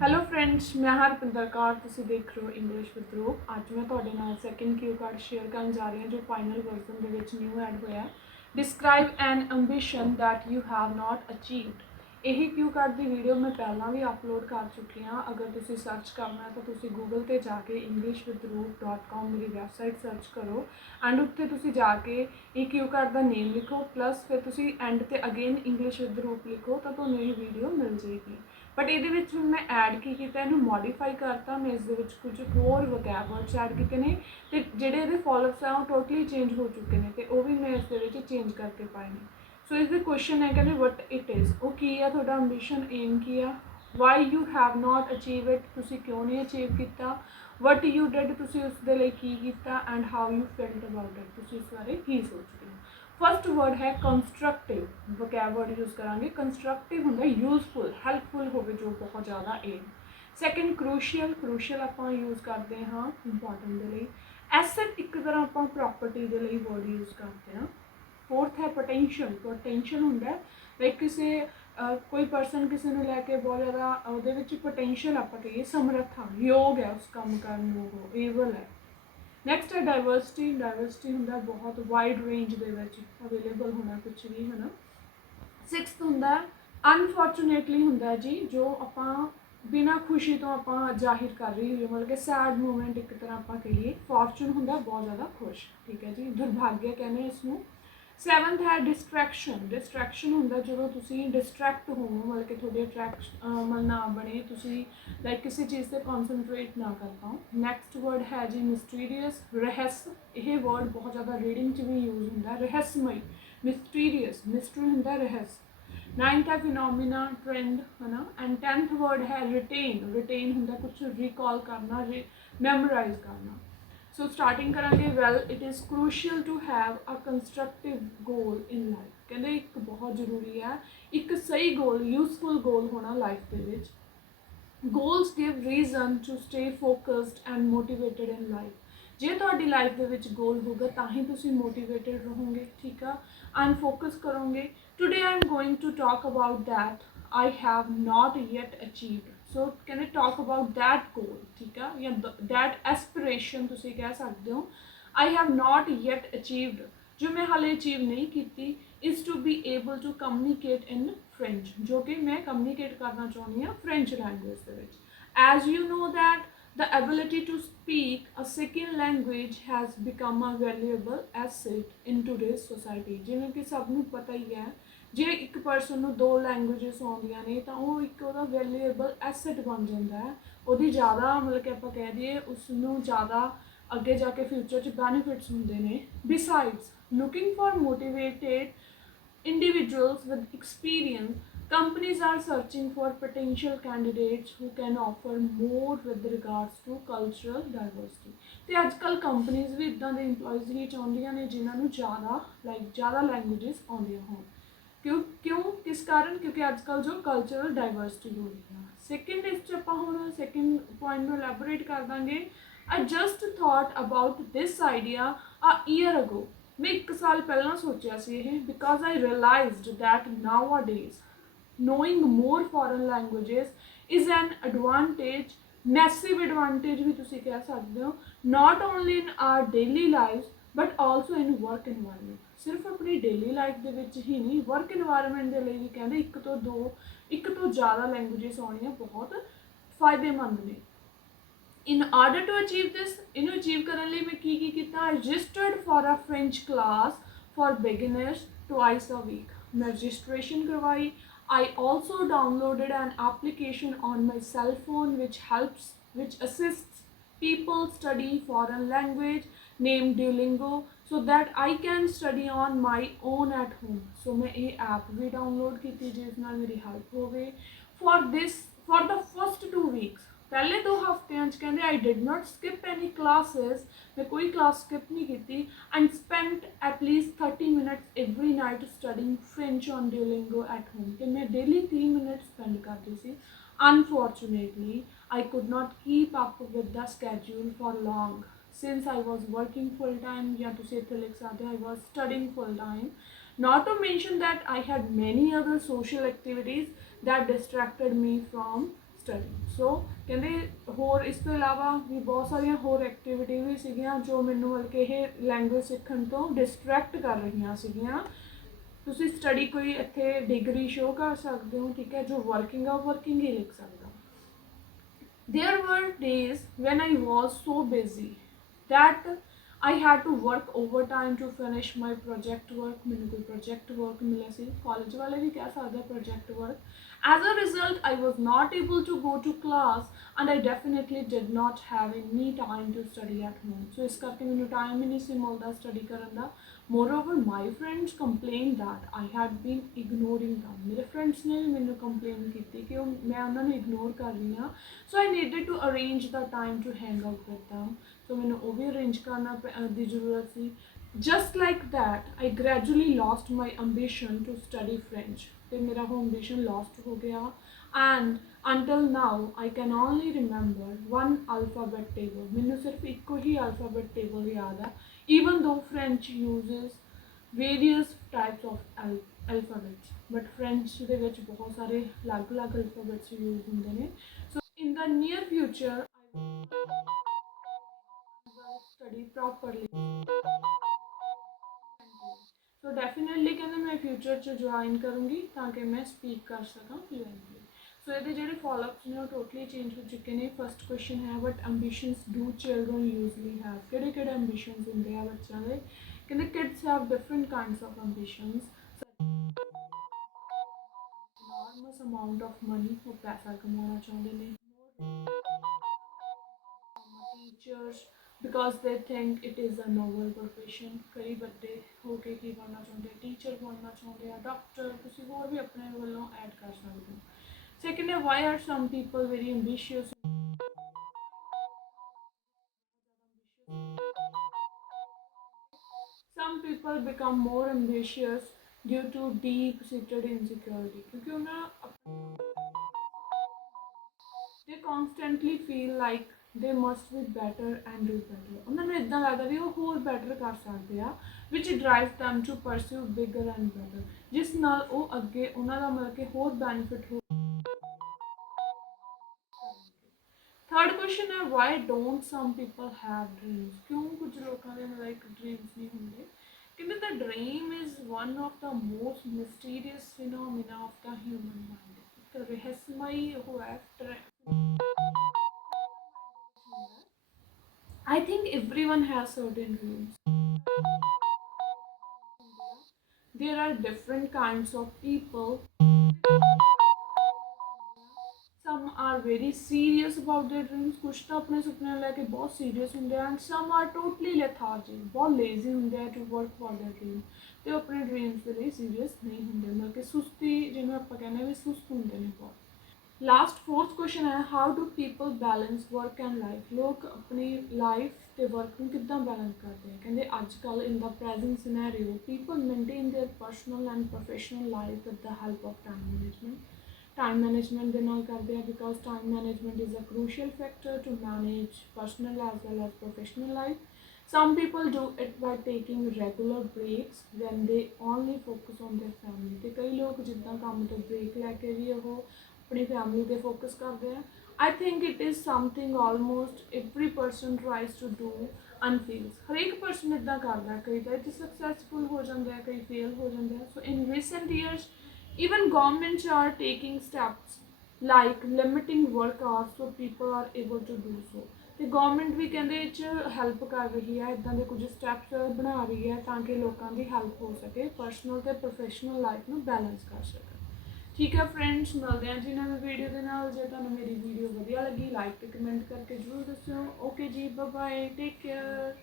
Hello friends, ਮੈਂ ਹਰਪਿੰਦਰ ਕੌਰ। ਤੁਸੀਂ ਦੇਖ ਰਹੇ ਹੋ ਇੰਗਲਿਸ਼ ਵਿਦ ਰੂਪ। ਅੱਜ ਮੈਂ ਤੁਹਾਡੇ ਨਾਲ ਸੈਕਿੰਡ ਕਿਊ ਕਾਰਡ ਸ਼ੇਅਰ ਕਰਨ ਜਾ ਰਹੀ ਹਾਂ ਜੋ ਫਾਈਨਲ ਵਰਜ਼ਨ ਦੇ ਵਿੱਚ ਨਿਊ ਐਡ ਹੋਇਆ। Describe an ambition that you have not achieved. ਇਹੀ ਕਿਊ ਕਾਰਡ ਦੀ ਵੀਡੀਓ ਮੈਂ ਪਹਿਲਾਂ ਵੀ ਅਪਲੋਡ ਕਰ ਚੁੱਕੀ ਹਾਂ। ਅਗਰ ਤੁਸੀਂ ਸਰਚ ਕਰਨਾ ਹੈ ਤਾਂ ਤੁਸੀਂ ਗੂਗਲ 'ਤੇ ਜਾ ਕੇ englishwithroop.com ਮੇਰੀ ਵੈਬਸਾਈਟ ਸਰਚ ਕਰੋ ਐਂਡ ਉੱਥੇ ਤੁਸੀਂ ਜਾ ਕੇ ਇਹ ਕਿਊ ਕਾਰਡ ਦਾ ਨੇਮ ਲਿਖੋ ਪਲੱਸ ਫਿਰ ਤੁਸੀਂ ਐਂਡ 'ਤੇ ਅਗੇਨ ਇੰਗਲਿਸ਼ ਵਿਦ ਰੂਪ ਲਿਖੋ ਤਾਂ ਤੁਹਾਨੂੰ ਇਹ ਵੀਡੀਓ ਮਿਲ ਜਾਏਗੀ। ਬਟ ਇਹਦੇ ਵਿੱਚ ਹੁਣ ਮੈਂ ਐਡ ਕੀ ਕੀਤਾ, ਇਹਨੂੰ ਮੋਡੀਫਾਈ ਕਰਤਾ। ਮੈਂ ਇਸ ਦੇ ਵਿੱਚ ਕੁਝ ਹੋਰ ਵੋਕੈਬਲਰਸ ਐਡ ਕੀਤੇ ਨੇ ਅਤੇ ਜਿਹੜੇ ਇਹਦੇ ਫੋਲੋਅਰਸ ਆ ਉਹ ਟੋਟਲੀ ਚੇਂਜ ਹੋ ਚੁੱਕੇ ਨੇ ਅਤੇ ਉਹ ਵੀ ਮੈਂ ਇਸ ਦੇ ਵਿੱਚ ਚੇਂਜ ਕਰਕੇ ਪਾਏ ਨੇ। ਸੋ ਇਸ ਦੇ ਕੁਐਸਚਨ ਹੈ ਕਹਿੰਦੇ ਵਟ ਇਟ ਇਜ਼, ਉਹ ਕੀ ਆ, ਤੁਹਾਡਾ ਐਂਬੀਸ਼ਨ ਏਮ ਕੀ ਆ। Why you have not achieve it, ਤੁਸੀਂ ਕਿਉਂ ਨਹੀਂ ਅਚੀਵ ਕੀਤਾ। ਵਟ ਯੂ ਡਿਡ, ਤੁਸੀਂ ਉਸ ਦੇ ਲਈ ਕੀ ਕੀਤਾ। And how you field about it, ਤੁਸੀਂ ਇਸ ਬਾਰੇ ਕੀ ਸੋਚਦੇ ਹੋ। ਫਸਟ ਵਰਡ ਹੈ ਕੰਸਟਰਕਟਿਵ। ਵੋਕੈਬਲਰੀ ਯੂਜ਼ ਕਰਾਂਗੇ। ਕੰਸਟਰਕਟਿਵ ਹੁੰਦਾ ਯੂਜ਼ਫੁਲ, ਹੈਲਪਫੁਲ ਹੋਵੇ ਜੋ ਬਹੁਤ ਜ਼ਿਆਦਾ ਏਮ। ਸੈਕਿੰਡ ਕਰੂਸ਼ੀਅਲ, ਕਰੂਸ਼ੀਅਲ ਆਪਾਂ ਯੂਜ਼ ਕਰਦੇ ਹਾਂ ਇੰਪੋਰਟੈਂਟ ਦੇ ਲਈ। ਐਸੈਟ ਇੱਕ ਤਰ੍ਹਾਂ ਆਪਾਂ ਪ੍ਰੋਪਰਟੀ ਦੇ ਲਈ ਵਰਡ ਯੂਜ਼ ਕਰਦੇ ਹਾਂ। ਫੋਰਥ ਹੈ ਪੋਟੈਂਸ਼ੀਅਲ। ਪੋਟੈਂਸ਼ੀਅਲ ਹੁੰਦਾ ਲਾਈਕ ਕਿਸੇ ਕੋਈ ਪਰਸਨ ਕਿਸੇ ਨੂੰ ਲੈ ਕੇ ਬਹੁਤ ਜ਼ਿਆਦਾ ਉਹਦੇ ਵਿੱਚ ਪੋਟੈਂਸ਼ੀਅਲ ਆਪਾਂ ਕਹੀਏ ਸਮਰੱਥਾ, ਯੋਗ ਹੈ ਉਸ ਕੰਮ ਕਰਨ ਨੂੰ, ਉਹ ਏਬਲ ਹੈ। ਨੈਕਸਟ ਹੈ ਡਾਇਵਰਸਿਟੀ। ਡਾਇਵਰਸਿਟੀ ਹੁੰਦਾ ਬਹੁਤ ਵਾਈਡ ਰੇਂਜ ਦੇ ਵਿੱਚ ਅਵੇਲੇਬਲ ਹੋਣਾ ਕੁਛ ਵੀ, ਹੈ ਨਾ। ਸਿਕਸਥ ਹੁੰਦਾ ਅਨਫੋਰਚੂਨੇਟਲੀ ਹੁੰਦਾ ਜੀ ਜੋ ਆਪਾਂ ਬਿਨਾਂ ਖੁਸ਼ੀ ਤੋਂ ਆਪਾਂ ਜ਼ਾਹਿਰ ਕਰ ਰਹੀ ਹੋਈਏ, ਮਤਲਬ ਕਿ ਸੈਡ ਮੂਮੈਂਟ ਇੱਕ ਤਰ੍ਹਾਂ ਆਪਾਂ ਕਹੀਏ। ਫੋਰਚੂਨ ਹੁੰਦਾ ਬਹੁਤ ਜ਼ਿਆਦਾ ਖੁਸ਼, ਠੀਕ ਹੈ ਜੀ, ਦੁਰਭਾਗਿਆ ਕਹਿੰਦੇ ਇਸ ਨੂੰ। ਸੈਵਨਥ ਹੈ ਡਿਸਟਰੈਕਸ਼ਨ। ਡਿਸਟਰੈਕਸ਼ਨ ਹੁੰਦਾ ਜਦੋਂ ਤੁਸੀਂ ਡਿਸਟਰੈਕਟ ਹੋਵੋ, ਮਤਲਬ ਕਿ ਤੁਹਾਡੀ ਮਨ ਨਾ ਬਣੇ, ਤੁਸੀਂ ਲਾਈਕ ਕਿਸੇ ਚੀਜ਼ 'ਤੇ ਕੌਨਸਨਟਰੇਟ ਨਾ ਕਰ ਪਾਓ। ਨੈਕਸਟ ਵਰਡ ਹੈ ਜੀ ਮਿਸਟੀਰੀਅਸ, ਰਹੱਸ। ਇਹ ਵਰਡ ਬਹੁਤ ਜ਼ਿਆਦਾ ਰੀਡਿੰਗ 'ਚ ਵੀ ਯੂਜ਼ ਹੁੰਦਾ, ਰਹੱਸਮਈ, ਮਿਸਟੀਰੀਅਸ, ਮਿਸਟਰੀ ਹੁੰਦਾ ਰਹੱਸ। ਨਾਈਨਥ ਹੈ ਫਿਨੋਮੀਨਾ, ਟ੍ਰੈਂਡ, ਹੈ ਨਾ। ਐਂਡ 10th ਵਰਡ ਹੈ ਰਿਟੇਨ। ਰਿਟੇਨ ਹੁੰਦਾ ਕੁਛ ਰੀਕਾਲ ਕਰਨਾ, ਮੈਮੋਰਾਈਜ਼ ਕਰਨਾ। ਸੋ ਸਟਾਰਟਿੰਗ ਕਰਾਂਗੇ। Well it is crucial to have a constructive goal in life. ਕਹਿੰਦੇ ਇੱਕ ਬਹੁਤ ਜ਼ਰੂਰੀ ਹੈ ਇੱਕ ਸਹੀ ਗੋਲ, ਯੂਜ਼ਫੁਲ ਗੋਲ ਹੋਣਾ ਲਾਈਫ ਦੇ ਵਿੱਚ। Goals give reason to stay focused and motivated in life. ਜੇ ਤੁਹਾਡੀ ਲਾਈਫ ਦੇ ਵਿੱਚ ਗੋਲ ਹੋਊਗਾ ਤਾਂ ਹੀ ਤੁਸੀਂ ਮੋਟੀਵੇਟਡ ਰਹੋਗੇ, ਠੀਕ ਆ, ਐਂਡ ਫੋਕਸ ਕਰੋਗੇ। Today I am going to talk about that I have not yet achieved. So ਕਹਿੰਦੇ ਟਾਕ ਅਬਾਊਟ ਦੈਟ ਗੋਲ, ਠੀਕ ਆ, ਜਾਂ ਦੈਟ ਐਸਪੀਰੇਸ਼ਨ ਤੁਸੀਂ ਕਹਿ ਸਕਦੇ ਹੋ। I have not yet achieved, ਜੋ ਮੈਂ ਹਾਲੇ ਅਚੀਵ ਨਹੀਂ ਕੀਤੀ। Is to be able to communicate in French, ਜੋ ਕਿ ਮੈਂ ਕਮਿਊਨੀਕੇਟ ਕਰਨਾ ਚਾਹੁੰਦੀ ਹਾਂ ਫ੍ਰੈਂਚ ਲੈਂਗੁਏਜ ਦੇ ਵਿੱਚ। As you know that the ability to speak a second language has become a valuable asset in today's society। ਜਿਵੇਂ ਕਿ ਸਭ ਨੂੰ ਪਤਾ ਹੀ ਹੈ ਜੇ ਇੱਕ ਪਰਸਨ ਨੂੰ ਦੋ ਲੈਂਗੁਏਜਸ ਆਉਂਦੀਆਂ ਨੇ ਤਾਂ ਉਹ ਇੱਕ ਉਹਦਾ ਵੈਲਿਊਏਬਲ ਐਸੈਟ ਬਣ ਜਾਂਦਾ ਹੈ। ਉਹਦੀ ਜ਼ਿਆਦਾ ਮਤਲਬ ਕਿ ਆਪਾਂ ਕਹਿ ਦਈਏ ਉਸ ਨੂੰ ਜ਼ਿਆਦਾ ਅੱਗੇ ਜਾ ਕੇ ਫਿਊਚਰ 'ਚ ਬੈਨੀਫਿਟਸ ਹੁੰਦੇ ਨੇ। Besides looking for motivated individuals with experience, companies are searching for potential candidates who can offer more with regards to cultural diversity। ਤੇ ਅੱਜ ਕੱਲ੍ਹ ਕੰਪਨੀਜ਼ ਵੀ ਇੱਦਾਂ ਦੇ ਇੰਪਲੋਇਜ਼ ਹੀ ਚਾਹੁੰਦੀਆਂ ਨੇ ਜਿਨ੍ਹਾਂ ਨੂੰ ਜ਼ਿਆਦਾ ਲੈਂਗੁਏਜਸ ਆਉਂਦੀਆਂ ਹੋਣ। ਕਿਉਂ ਕਿਸ ਕਾਰਨ, ਕਿਉਂਕਿ ਅੱਜ ਕੱਲ੍ਹ ਜੋ ਕਲਚਰਲ ਡਾਇਵਰਸਿਟੀ ਹੋ ਰਹੀ ਹੈ। ਸੈਕਿੰਡ ਇਸ 'ਚ ਆਪਾਂ ਹੁਣ ਸੈਕਿੰਡ ਪੁਆਇੰਟ ਨੂੰ ਐਲੈਬੋਰੇਟ ਕਰ ਦਾਂਗੇ। I just thought about this idea a year ago. ਮੈਂ 1 ਸਾਲ ਪਹਿਲਾਂ ਸੋਚਿਆ ਸੀ ਇਹ, because I realized that nowadays knowing more foreign languages is an advantage, massive advantage ਵੀ ਤੁਸੀਂ ਕਹਿ ਸਕਦੇ ਹੋ, not only in our daily lives but also in work environment। ਸਿਰਫ ਆਪਣੀ ਡੇਲੀ ਲਾਈਫ ਦੇ ਵਿੱਚ ਹੀ ਨਹੀਂ, ਵਰਕ ਇਨਵਾਇਰਮੈਂਟ ਦੇ ਲਈ ਵੀ ਕਹਿੰਦੇ ਇੱਕ ਤੋਂ ਜ਼ਿਆਦਾ ਲੈਂਗੁਏਜਸ ਆਉਣੀਆਂ ਬਹੁਤ ਫਾਇਦੇਮੰਦ ਨੇ। In order to achieve this, ਇਹਨੂੰ ਅਚੀਵ ਕਰਨ ਲਈ ਮੈਂ ਕੀ ਕੀਤਾ, registered for a French class for beginners twice a week। ਮੈਂ ਰਜਿਸਟ੍ਰੇਸ਼ਨ ਕਰਵਾਈ। I also downloaded an application on my cell phone which assists people study foreign language named Duolingo so that I can study on my own at home। So मैं ये app भी download की जिस नाल मेरी help होवे। For the first 2 weeks, पहले 2 हफ्तियां च कहंदे I did not skip any classes, मैं कोई क्लास स्किप नहीं की, and spent at least 30 minutes every night studying French on Duolingo at home. कि मैं डेली 3 मिनट स्पेंड करती सी। Unfortunately I could not keep up with the schedule for long since I was working full time, या तुसीं इत्थे लिख सकते I was studying full time. Not to mention that I had many other social activities that distracted me from study. So ਕਹਿੰਦੇ ਹੋਰ ਇਸ ਤੋਂ ਇਲਾਵਾ ਵੀ ਬਹੁਤ ਸਾਰੀਆਂ ਹੋਰ ਐਕਟੀਵਿਟੀ ਵੀ ਸੀਗੀਆਂ ਜੋ ਮੈਨੂੰ ਮਤਲਬ ਕਿ ਇਹ ਲੈਂਗੁਏਜ ਸਿੱਖਣ ਤੋਂ ਡਿਸਟਰੈਕਟ ਕਰ ਰਹੀਆਂ ਸੀਗੀਆਂ। ਤੁਸੀਂ ਸਟੱਡੀ ਕੋਈ ਇੱਥੇ ਡਿਗਰੀ ਸ਼ੋ ਕਰ ਸਕਦੇ ਹੋ, ਠੀਕ ਹੈ, ਜੋ ਵਰਕਿੰਗ ਆ ਵਰਕਿੰਗ ਹੀ ਲਿਖ ਸਕਦਾ। There were days when I was so busy that I had to work overtime to finish my project work। ਮੈਨੂੰ ਕੋਈ project work ਮਿਲਿਆ ਸੀ, college ਵਾਲੇ ਵੀ ਕਹਿ ਸਕਦੇ project work। As a result, I was not able to go to class and I definitely did not have any time to study at home। So ਇਸ ਕਰਕੇ ਮੈਨੂੰ time ਹੀ ਨਹੀਂ ਸੀ ਮਿਲਦਾ study ਕਰਨ ਦਾ। Moreover, my friends complained that I had been ignoring them। ਮੇਰੇ friends ਨੇ ਵੀ ਮੈਨੂੰ complain ਕੀਤੀ ਕਿ ਮੈਂ ਉਹਨਾਂ ਨੂੰ ignore ਕਰ ਰਹੀ ਹਾਂ। So I needed to arrange the time to hang out with them। So ਮੈਨੂੰ ਉਹ ਵੀ arrange ਕਰਨਾ ਦੀ ਜ਼ਰੂਰਤ ਸੀ। Just like that, I gradually lost my ambition to study French। ਤੇ ਮੇਰਾ ਉਹ ambition lost ਹੋ ਗਿਆ। And until now, I can only remember one alphabet table। ਮੈਨੂੰ ਸਿਰਫ ਇੱਕੋ ਹੀ alphabet table ਯਾਦ ਹੈ। Even though French uses various types of alphabets, but French ਦੇ ਵਿੱਚ ਬਹੁਤ ਸਾਰੇ ਅਲੱਗ-ਅਲੱਗ alphabets use ਹੁੰਦੇ ਨੇ। So in the near future, I will study properly। So definitely ਕਹਿੰਦੇ ਮੈਂ ਫਿਊਚਰ 'ਚ ਜੁਆਇਨ ਕਰੂੰਗੀ ਤਾਂ ਕਿ ਮੈਂ ਸਪੀਕ ਕਰ ਸਕਾਂ ਫਲੂਐਂਟਲੀ। ਸੋ ਇਹਦੇ ਜਿਹੜੇ ਫੋਲੋਅਪਸ ਨੇ ਉਹ ਟੋਟਲੀ ਚੇਂਜ ਹੋ ਚੁੱਕੇ ਨੇ। ਫਸਟ ਕੁਐਸਚਨ ਹੈ what ambitions do children usually have. ਕਿਹੜੇ ਕਿਹੜੇ ਐਂਬੀਸ਼ਨਸ ਹੁੰਦੇ ਆ ਬੱਚਿਆਂ ਦੇ। ਕਹਿੰਦੇ kids have different kinds of ambitions. enormous amount of money, वो पैसा कमाना चाहते हैं। Teachers because they think it is a noble profession। कई बच्चे होके की बनना चाहते हैं, टीचर बनना चाहते हैं, डॉक्टर, किसी होर भी अपने वालों ऐड कर सकते हो। सेकंड है why are some people very ambitious। Some people become more ambitious due to deep seated insecurity क्योंकि उन्हें they constantly feel like they must be better and do better। ਉਹਨਾਂ ਨੂੰ ਇਦਾਂ ਲੱਗਦਾ ਵੀ ਉਹ ਹੋਰ ਬੈਟਰ ਕਰ ਸਕਦੇ ਆ which drives them to pursue bigger and better। ਜਿਸ ਨਾਲ ਉਹ ਅੱਗੇ ਉਹਨਾਂ ਦਾ ਮਤਲਬ ਕਿ ਹੋਰ ਬੈਨੀਫਿਟ ਹੋ। ਥਰਡ ਕੁਐਸਚਨ ਹੈ why don't some people have dreams। ਕਿਉਂ ਕੁਝ ਲੋਕਾਂ ਦੇ ਲਾਈਕ ਡ੍ਰੀਮਸ ਨਹੀਂ ਹੁੰਦੇ। ਕਹਿੰਦੇ the dream is one of the most mysterious phenomena of the human mind। ਇੱਕ ਰਹੱਸਮਈ ਉਹ ਹੈ। I think everyone has certain dreams। There are different kinds of people। Some are very serious about their dreams। कुछ तो अपने सुपने लेके बहुत serious होंगे and some are totally lethargic, बहुत lazy होंगे to work for their dream। ते अपने dreams के लिए serious नहीं होंगे, मतलब कि सुस्ती जिन्हें आप कहने भी सुस्त होंगे ने बहुत। लास्ट फोर्थ क्वेश्चन है how do people balance work and life. लोग अपनी लाइफ ते वर्क में कितना बैलेंस करते हैं। कहते आजकल in the present scenario people maintain their personal and professional life with the help of time management. Time management दे नाल करते हैं because time management is a crucial factor to manage personal as well as professional life. Some people do it by taking regular breaks when they only focus on their family। ਤੇ ਕਈ ਲੋਕ ਜਿੱਦਾਂ ਕੰਮ ਤੋਂ ਬ੍ਰੇਕ ਲੈ ਕੇ ਵੀ ਉਹ अपनी family पे फोकस करते हैं। I think it is something almost every person tries to do and fails. हर एक पर्सन इदा करता है, कई तो सक्सैसफुल हो जाते हैं, कई फेल हो जाते हैं। So in recent years even governments are taking steps like limiting work hours so people are able to do so. तो गवर्नमेंट भी कहते हैल्प कर रही है, इदा के कुछ स्टैप्स बना रही है ताकि लोगों की हैल्प हो सके परसनल तो प्रोफेशनल लाइफ में बैलेंस कर सके। ठीक है फ्रेंड्स, मिलते हैं जी नवी वीडियो के नाल। जे तुहानूं मेरी वीडियो वधिया लगी लाइक ते कमेंट करके जरूर दस्सिओ। ओके जी, बाय बाय, टेक केयर।